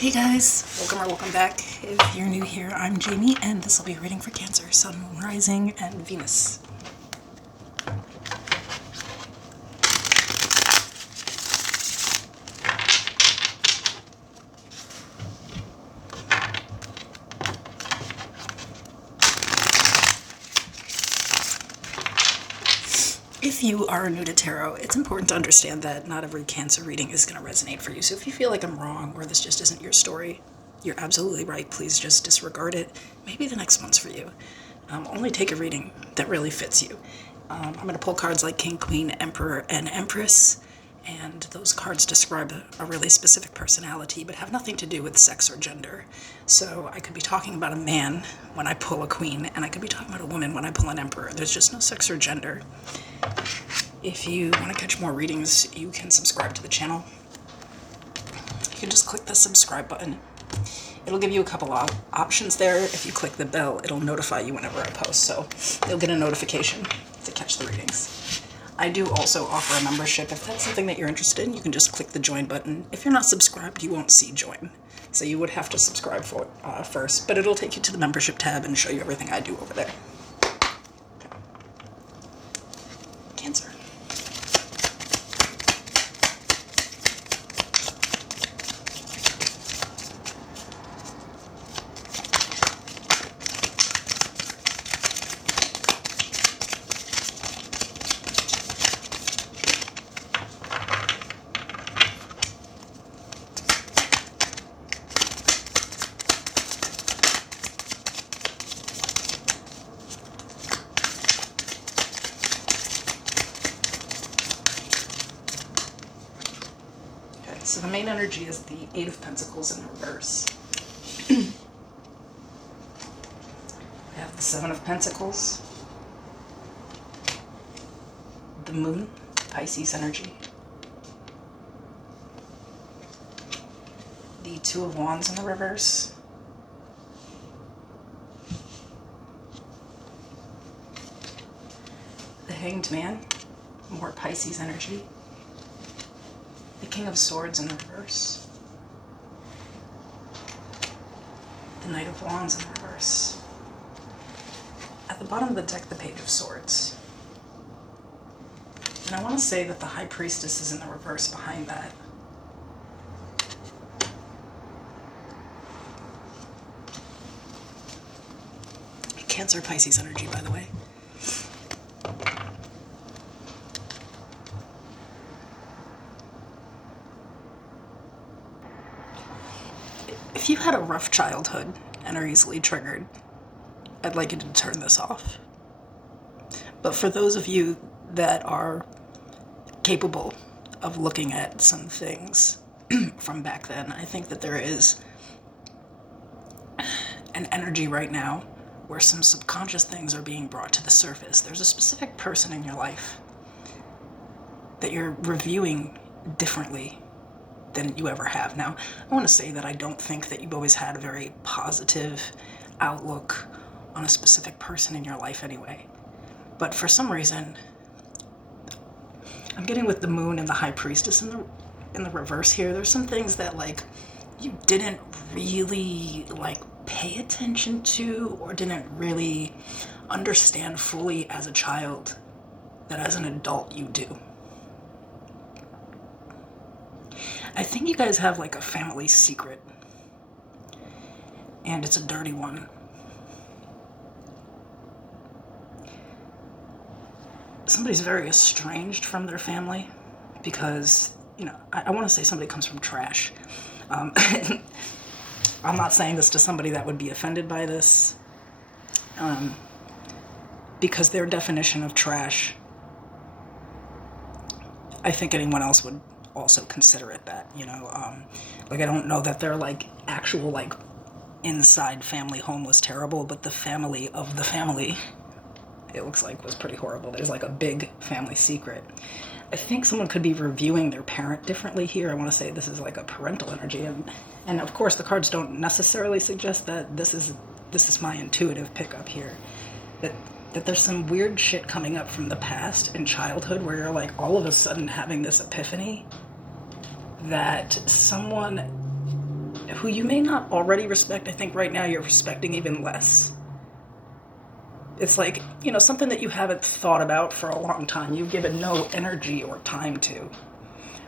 Hey guys, welcome back. If you're new here, I'm Jamie, and this will be a reading for Cancer, Sun, Moon, Rising, and Venus. If you are new to tarot, it's important to understand that not every Cancer reading is going to resonate for you. So if you feel like I'm wrong or this just isn't your story, you're absolutely right. Please just disregard it. Maybe the next one's for you. Only take a reading that really fits you. I'm going to pull cards like King, Queen, Emperor, and Empress, and those cards describe a really specific personality but have nothing to do with sex or gender. So I could be talking about a man when I pull a Queen, and I could be talking about a woman when I pull an Emperor. There's just no sex or gender. If you want to catch more readings, you can subscribe to the channel. You can just click the subscribe button. It'll give you a couple of options there. If you click the bell, it'll notify you whenever I post, so you'll get a notification to catch the readings. I do also offer a membership. If that's something that you're interested in, you can just click the join button. If you're not subscribed, you won't see join. So you would have to subscribe first, but it'll take you to the membership tab and show you everything I do over there. Okay. Cancer. So the main energy is the Eight of Pentacles in reverse. We have the Seven of Pentacles, the Moon, Pisces energy, the Two of Wands in the reverse, the Hanged Man, more Pisces energy, the King of Swords in the reverse, the Knight of Wands in the reverse. At the bottom of the deck, the Page of Swords. And I want to say that the High Priestess is in the reverse behind that. Cancer Pisces energy, by the way. If you had a rough childhood and are easily triggered, I'd like you to turn this off. But for those of you that are capable of looking at some things from back then, I think that there is an energy right now where some subconscious things are being brought to the surface. There's a specific person in your life that you're reviewing differently than you ever have. Now, I want to say that I don't think that you've always had a very positive outlook on a specific person in your life anyway. But for some reason, I'm getting with the Moon and the High Priestess in the reverse here. There's some things that like you didn't really like pay attention to or didn't really understand fully as a child that as an adult you do. I think you guys have like a family secret, and it's a dirty one. Somebody's very estranged from their family because, you know, I want to say somebody comes from trash. I'm not saying this to somebody that would be offended by this, because their definition of trash, I think anyone else would also consider it that, you know. Like, I don't know that they're like actual like inside family home was terrible, but the family of the family, it looks like, was pretty horrible. There's like a big family secret. I think someone could be reviewing their parent differently here. I want to say this is like a parental energy, and of course the cards don't necessarily suggest that. This is my intuitive pickup here, that there's some weird shit coming up from the past in childhood where you're like all of a sudden having this epiphany that someone who you may not already respect, I think right now you're respecting even less. It's like, something that you haven't thought about for a long time. You've given no energy or time to.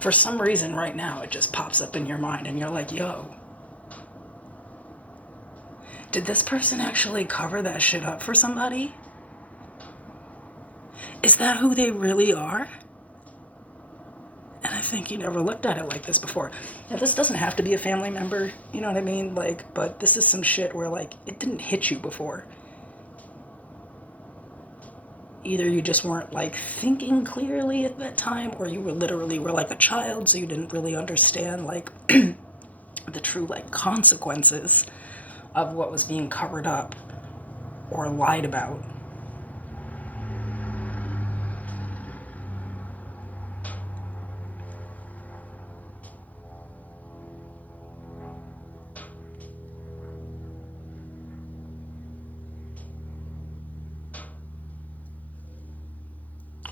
For some reason right now, it just pops up in your mind and you're like, yo, did this person actually cover that shit up for somebody? Is that who they really are? And I think you never looked at it like this before. Now, this doesn't have to be a family member, you know what I mean? Like, but this is some shit where, like, it didn't hit you before. Either you just weren't, like, thinking clearly at that time, or you were like a child, so you didn't really understand, like, the true, like, consequences of what was being covered up or lied about.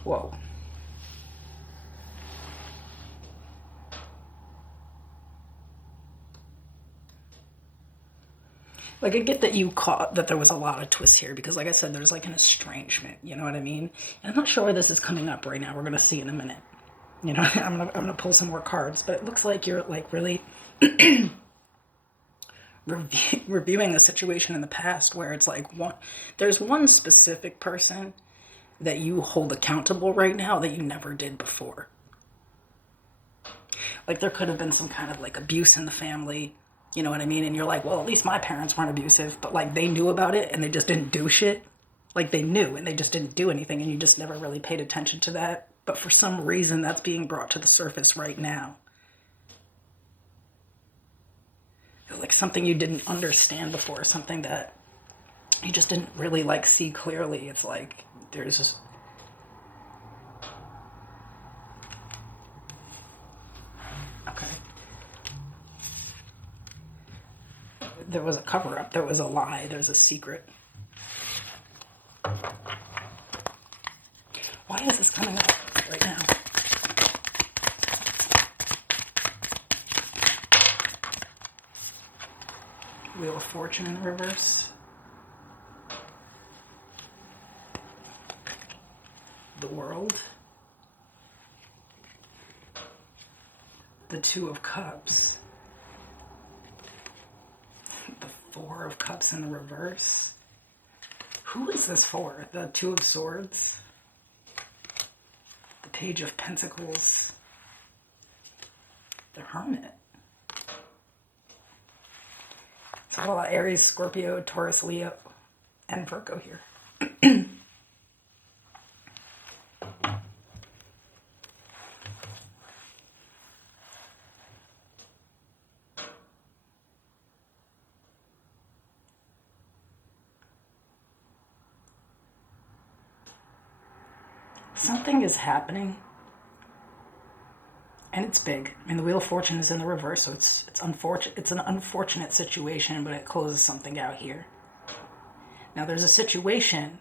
Whoa. Like, I get that you caught that there was a lot of twists here because, like I said, there's like an estrangement, you know what I mean? And I'm not sure where this is coming up right now. We're gonna see in a minute. I'm gonna pull some more cards, but it looks like you're like really reviewing a situation in the past where it's like there's one specific person that you hold accountable right now that you never did before. Like, there could have been some kind of like abuse in the family, you know what I mean? And you're like, well, at least my parents weren't abusive, but like they knew about it and they just didn't do shit. Like, they knew and they just didn't do anything, and you just never really paid attention to that. But for some reason, that's being brought to the surface right now. Like something you didn't understand before, something that you just didn't really like see clearly. It's like there's this. Okay. There was a cover up, there was a lie, there's a secret. Why is this coming up right now? Wheel of Fortune in reverse. The World. The Two of Cups. The Four of Cups in the reverse. Who is this for? The Two of Swords. The Page of Pentacles. The Hermit. So a lot of Aries, Scorpio, Taurus, Leo, and Virgo here. Something is happening, and it's big. I mean, the Wheel of Fortune is in the reverse, so it's unfortunate. It's an unfortunate situation, but it closes something out here. Now, there's a situation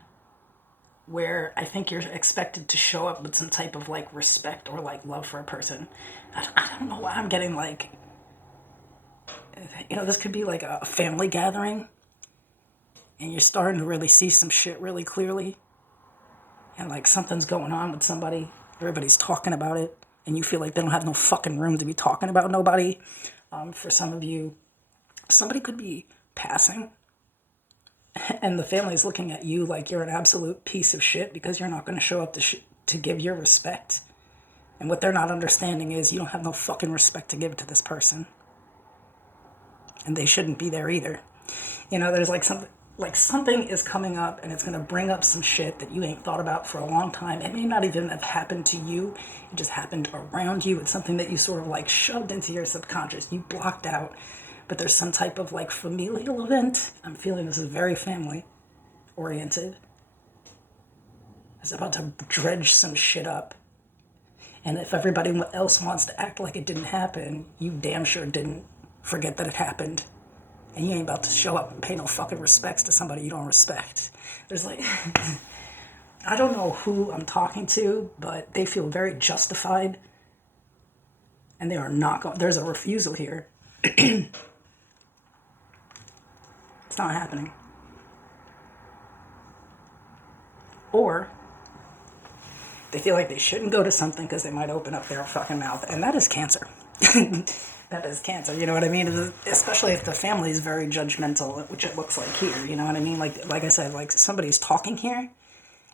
where I think you're expected to show up with some type of like respect or like love for a person. I don't know why I'm getting like, this could be like a family gathering, and you're starting to really see some shit really clearly. And like something's going on with somebody, everybody's talking about it, and you feel like they don't have no fucking room to be talking about nobody. For some of you, somebody could be passing, and the family's looking at you like you're an absolute piece of shit because you're not going to show up to give your respect. And what they're not understanding is you don't have no fucking respect to give to this person, and they shouldn't be there either. There's like something is coming up, and it's going to bring up some shit that you ain't thought about for a long time. It may not even have happened to you. It just happened around you. It's something that you sort of like shoved into your subconscious. You blocked out. But there's some type of like familial event. I'm feeling this is very family oriented. It's about to dredge some shit up. And if everybody else wants to act like it didn't happen, you damn sure didn't forget that it happened. And you ain't about to show up and pay no fucking respects to somebody you don't respect. There's like, I don't know who I'm talking to, but they feel very justified. And they are not going, there's a refusal here. It's not happening. Or they feel like they shouldn't go to something because they might open up their fucking mouth. And that is cancer. That is cancer, you know what I mean? Especially if the family is very judgmental, which it looks like here, you know what I mean? Like I said, like somebody's talking here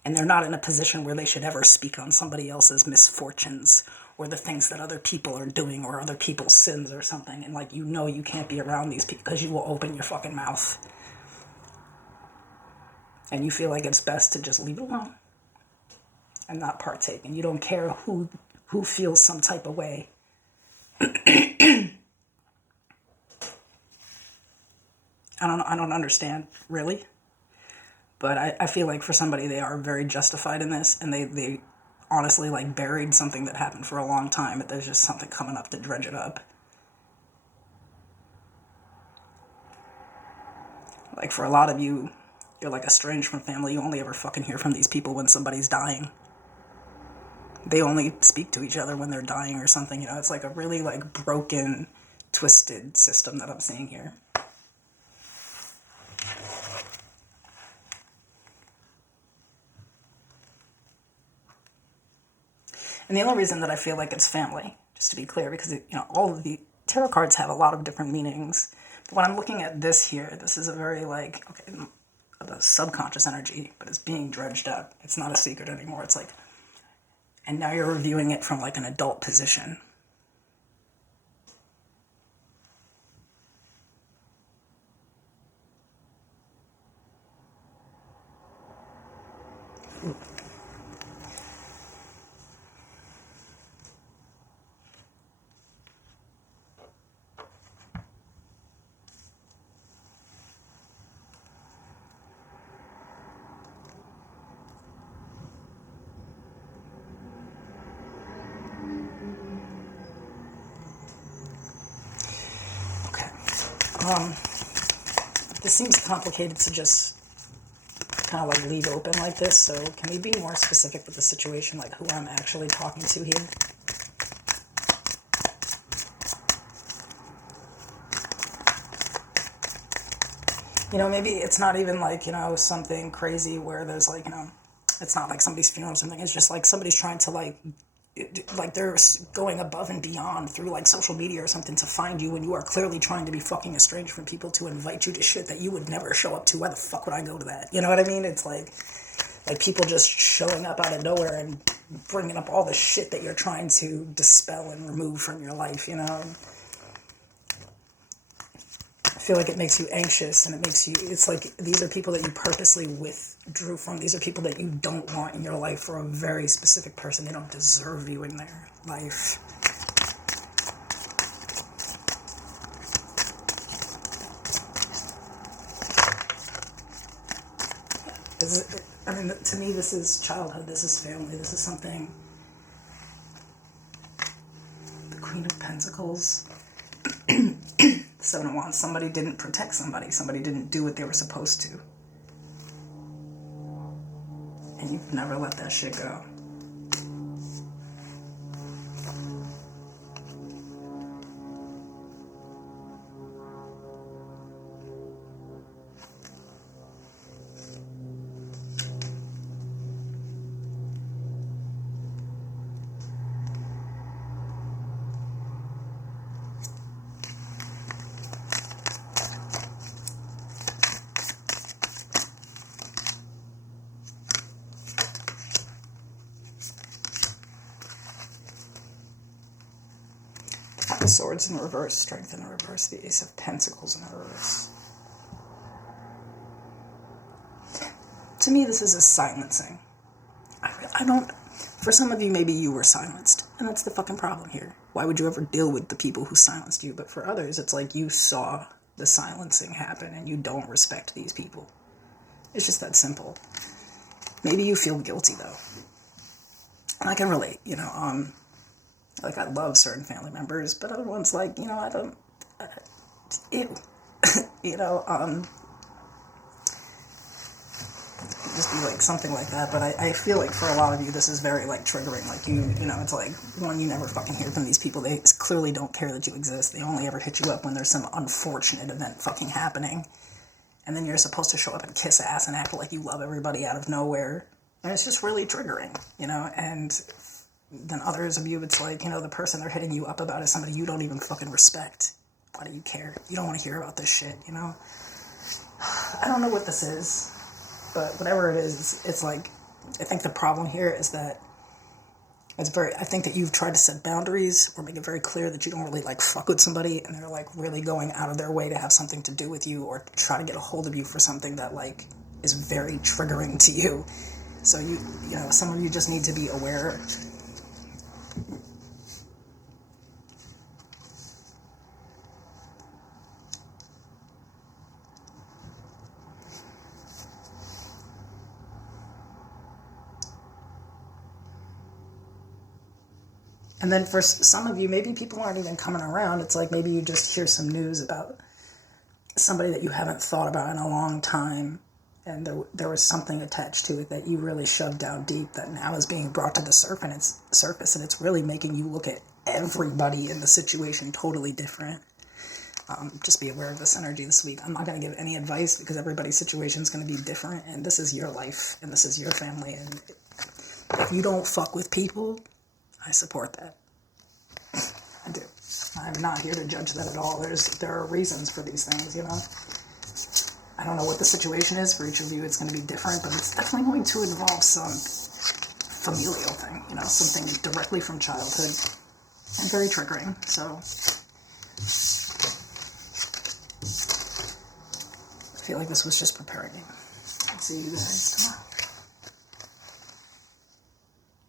and they're not in a position where they should ever speak on somebody else's misfortunes or the things that other people are doing or other people's sins or something. And like, you know, you can't be around these people because you will open your fucking mouth. And you feel like it's best to just leave it alone and not partake. And you don't care who feels some type of way. I don't understand, really. But I feel like for somebody, they are very justified in this. And they honestly, like, buried something that happened for a long time. But there's just something coming up to dredge it up. Like, for a lot of you, you're like estranged from family. You only ever fucking hear from these people when somebody's dying. They only speak to each other when they're dying or something. You know, it's like a really, like, broken, twisted system that I'm seeing here. And the only reason that I feel like it's family, just to be clear, because, you know, all of the tarot cards have a lot of different meanings. But when I'm looking at this here, this is a very, like, okay, the subconscious energy, but it's being dredged up. It's not a secret anymore. It's like, and now you're reviewing it from, like, an adult position. Ooh. This seems complicated to just kind of like leave open like this, so can we be more specific with the situation, like who I'm actually talking to here? You know, maybe it's not even like, you know, something crazy where there's like, you know, it's not like somebody's funeral or something. It's just like somebody's trying to like they're going above and beyond through like social media or something to find you when you are clearly trying to be fucking estranged from people to invite you to shit that you would never show up to. Why the fuck would I go to that? You know what I mean? It's like people just showing up out of nowhere and bringing up all the shit that you're trying to dispel and remove from your life, you know? I feel like it makes you anxious and it makes you, it's like these are people that you purposely withdrew from. These are people that you don't want in your life for a very specific person. They don't deserve you in their life. I mean, to me, this is childhood. This is family. This is something. The Queen of Pentacles. 7 of Wands. Somebody didn't protect somebody. Somebody didn't do what they were supposed to. And you've never let that shit go. The Swords in reverse, Strength in reverse, the Ace of Pentacles in reverse. To me, this is a silencing. I don't... For some of you, maybe you were silenced. And that's the fucking problem here. Why would you ever deal with the people who silenced you? But for others, it's like you saw the silencing happen and you don't respect these people. It's just that simple. Maybe you feel guilty, though. And I can relate, you know, like, I love certain family members, but other ones, like, you know, I don't, ew, you know, just be, like, something like that, but I feel like for a lot of you, this is very, like, triggering, like, you know, it's like, one, you never fucking hear from these people, they clearly don't care that you exist, they only ever hit you up when there's some unfortunate event fucking happening, and then you're supposed to show up and kiss ass and act like you love everybody out of nowhere. And it's just really triggering, you know, and then others of you, it's like, you know, the person they're hitting you up about is somebody you don't even fucking respect. Why do you care? You don't want to hear about this shit, you know? I don't know what this is, but whatever it is, it's like, I think the problem here is that I think that you've tried to set boundaries or make it very clear that you don't really like fuck with somebody, and they're like really going out of their way to have something to do with you or try to get a hold of you for something that like is very triggering to you. So you know, some of you just need to be aware. And then for some of you, maybe people aren't even coming around. It's like maybe you just hear some news about somebody that you haven't thought about in a long time, and there was something attached to it that you really shoved down deep that now is being brought to the surface, and it's really making you look at everybody in the situation totally different. Just be aware of this energy this week. I'm not going to give any advice because everybody's situation is going to be different, and this is your life, and this is your family, and if you don't fuck with people, I support that. I do. I'm not here to judge that at all. There are reasons for these things, you know. I don't know what the situation is. For each of you, it's going to be different, but it's definitely going to involve some familial thing, you know, something directly from childhood, and very triggering. So I feel like this was just preparing you. I'll see you guys tomorrow.